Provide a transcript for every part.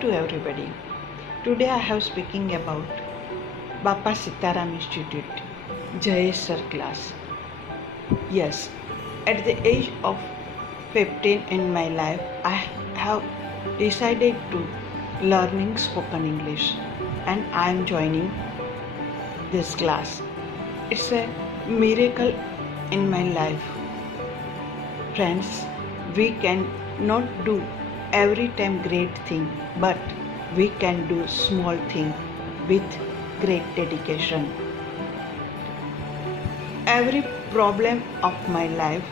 to everybody. Today I have speaking about Bappa Sitaram Institute, Jayesh sir class. Yes, at the age of 15 in my life, I have decided to learning spoken English and I am joining this class. It's a miracle in my life. Friends, we can not do every time great thing, but we can do small thing with great dedication. Every problem of my life,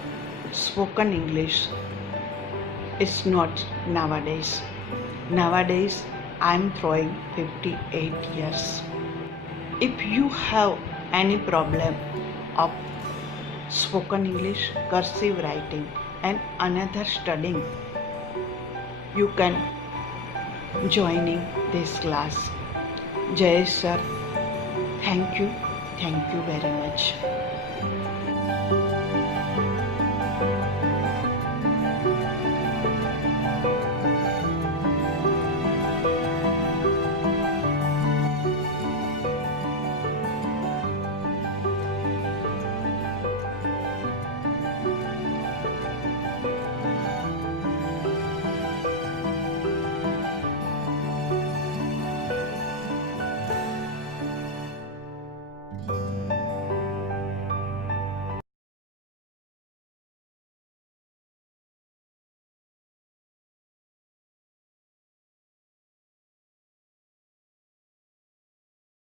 spoken English is not nowadays. Nowadays, I am throwing 58 years. If you have any problem of spoken English, cursive writing and another studying, you can joining this class. Jayesh sir, thank you very much.